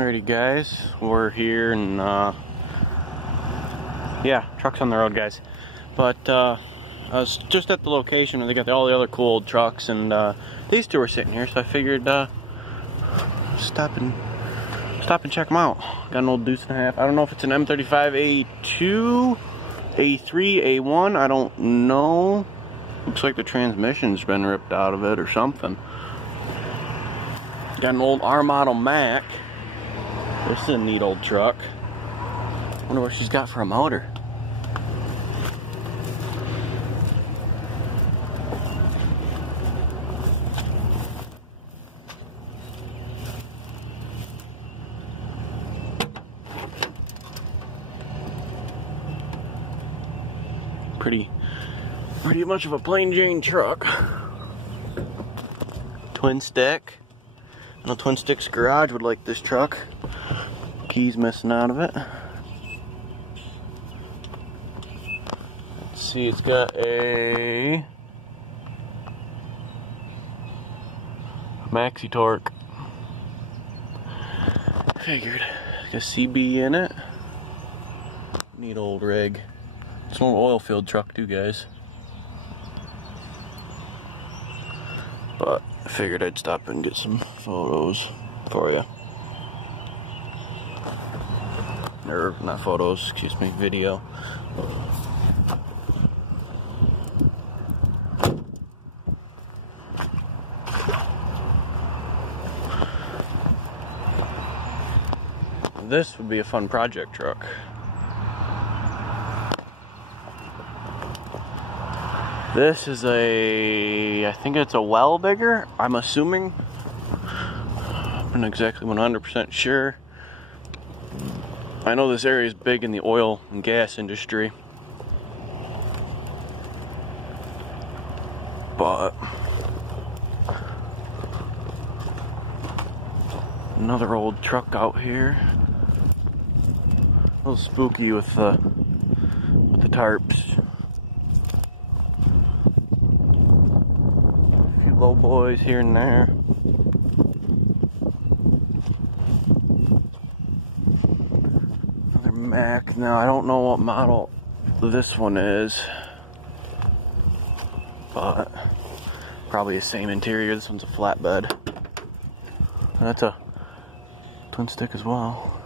Alrighty guys, we're here and yeah, trucks on the road guys. But I was just at the location and they got all the other cool old trucks, and these two were sitting here, so I figured stop and check them out. Got an old deuce and a half. I don't know if it's an M35 A2, A3, A1, I don't know. Looks like the transmission's been ripped out of it or something. Got an old R model Mack. This is a neat old truck. Wonder what she's got for a motor. Pretty much of a plain Jane truck. Twin stick. I know Twin Stick's garage would like this truck. Keys missing out of it. Let's see, it's got a maxi torque. Figured. Got a CB in it. Neat old rig. It's an old oil field truck too, guys. But I figured I'd stop and get some photos for you. Or not photos, excuse me, video. This would be a fun project truck. This is I think it's a well digger, I'm assuming. I'm not exactly 100% sure. I know this area is big in the oil and gas industry. But another old truck out here. A little spooky with the tarps. Low boys here and there. Another Mack. Now I don't know what model this one is, but probably the same interior. This one's a flatbed. That's a twin stick as well.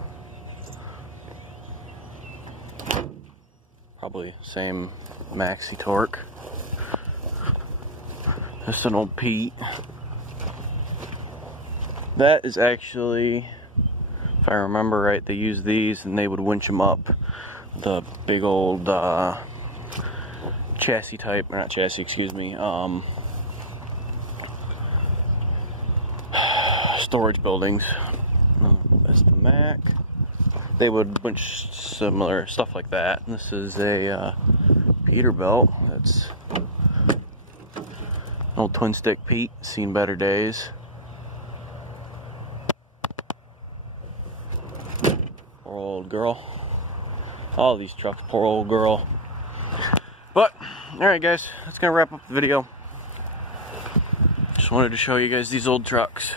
Probably same maxi torque. This is an old Pete. That is actually, if I remember right, they use these and they would winch them up. The big old chassis type, or not chassis, excuse me, storage buildings. That's the Mack. They would winch similar stuff like that. This is a Peterbilt. That's old twin stick Pete, seen better days. Poor old girl. All these trucks, poor old girl. But, alright guys, that's gonna wrap up the video. Just wanted to show you guys these old trucks.